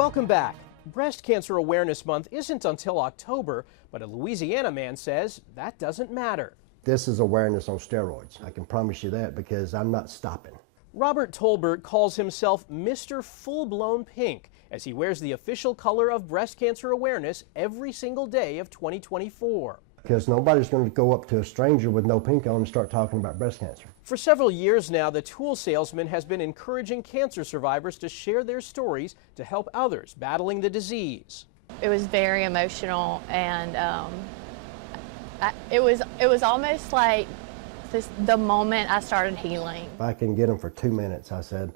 Welcome back. Breast Cancer Awareness Month isn't until October, but a Louisiana man says that doesn't matter. This is awareness on steroids. I can promise you that because I'm not stopping. Robert Tolbert calls himself Mr. Full-Blown Pink as he wears the official color of breast cancer awareness every single day of 2024. Because nobody's going to go up to a stranger with no pink on and start talking about breast cancer. For several years now, the tool salesman has been encouraging cancer survivors to share their stories to help others battling the disease. It was very emotional, and it was almost like the moment I started healing. If I can get them for 2 minutes, I said,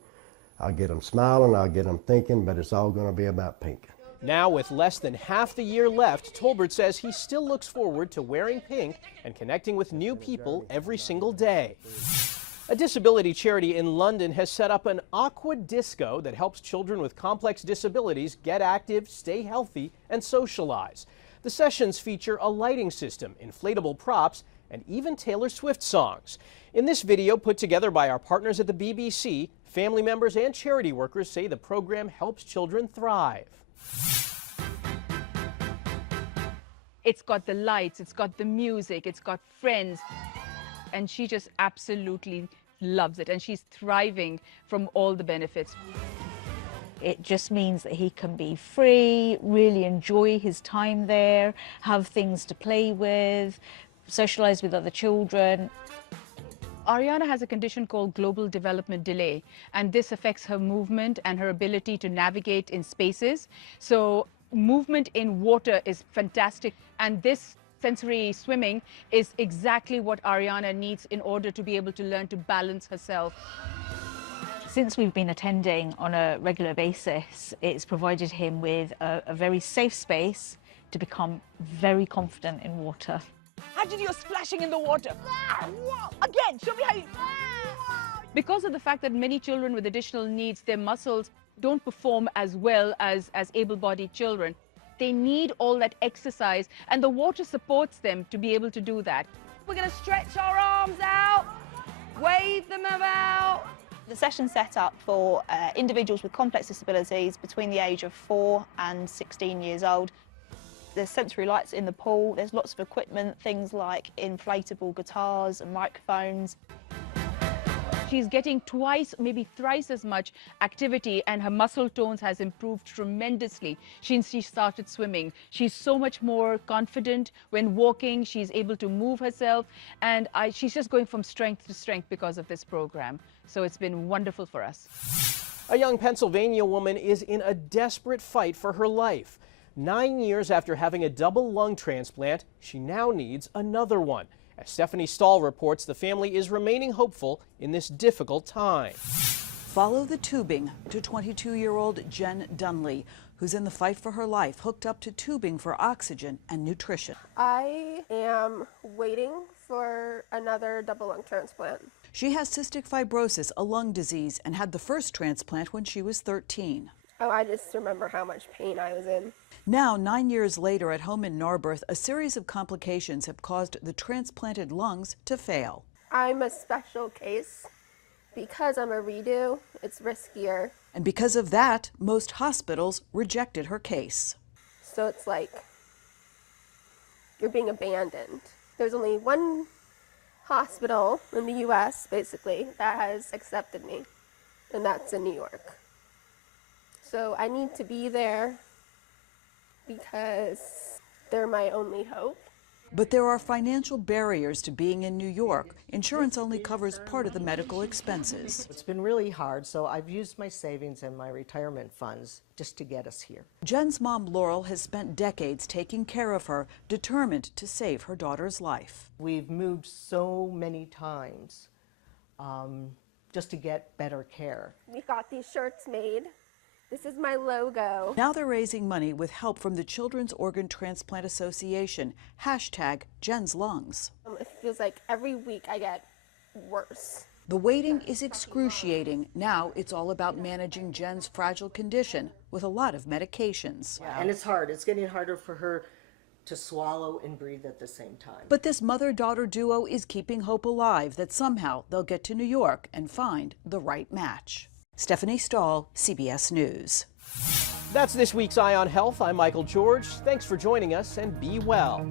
I'll get them smiling, I'll get them thinking, but it's all going to be about pink. Now, with less than half the year left, Tolbert says he still looks forward to wearing pink and connecting with new people every single day. A disability charity in London has set up an aqua disco that helps children with complex disabilities get active, stay healthy, and socialize. The sessions feature a lighting system, inflatable props, and even Taylor Swift songs. In this video put together by our partners at the BBC, family members and charity workers say the program helps children thrive. It's got the lights, it's got the music, it's got friends, and she just absolutely loves it, and she's thriving from all the benefits. It just means that he can be free, really enjoy his time there, have things to play with, socialize with other children. Ariana has a condition called global development delay, and this affects her movement and her ability to navigate in spaces. So movement in water is fantastic, and this sensory swimming is exactly what Ariana needs in order to be able to learn to balance herself. Since we've been attending on a regular basis, it's provided him with a very safe space to become very confident in water. Imagine you're splashing in the water. Again, show me how you... Because of the fact that many children with additional needs, their muscles don't perform as well as able-bodied children. They need all that exercise, and the water supports them to be able to do that. We're going to stretch our arms out, wave them about. The session's set up for individuals with complex disabilities between the age of 4 and 16 years old. There's sensory lights in the pool, there's lots of equipment, things like inflatable guitars and microphones. She's getting twice, maybe thrice as much activity, and her muscle tones has improved tremendously since she started swimming. She's so much more confident when walking. She's able to move herself, and she's just going from strength to strength because of this program. So it's been wonderful for us. A young Pennsylvania woman is in a desperate fight for her life. 9 years after having a double lung transplant, she now needs another one. As Stephanie Stahl reports, the family is remaining hopeful in this difficult time. Follow the tubing to 22-year-old Jen Dunley, who's in the fight for her life, hooked up to tubing for oxygen and nutrition. I am waiting for another double lung transplant. She has cystic fibrosis, a lung disease, and had the first transplant when she was 13. Oh, I just remember how much pain I was in. Now, 9 years later, at home in Narberth, a series of complications have caused the transplanted lungs to fail. I'm a special case. Because I'm a redo, it's riskier. And because of that, most hospitals rejected her case. So it's like you're being abandoned. There's only one hospital in the U.S., basically, that has accepted me, and that's in New York. So I need to be there because they're my only hope. But there are financial barriers to being in New York. Insurance only covers part of the medical expenses. It's been really hard, so I've used my savings and my retirement funds just to get us here. Jen's mom, Laurel, has spent decades taking care of her, determined to save her daughter's life. We've moved so many times just to get better care. We got these shirts made. This is my logo. Now they're raising money with help from the Children's Organ Transplant Association, #Jen'sLungs. It feels like every week I get worse. The waiting is excruciating. Now it's all about managing Jen's fragile condition with a lot of medications. Yeah, and it's hard. It's getting harder for her to swallow and breathe at the same time. But this mother-daughter duo is keeping hope alive that somehow they'll get to New York and find the right match. Stephanie Stahl, CBS News. That's this week's Eye on Health. I'm Michael George. Thanks for joining us, and be well.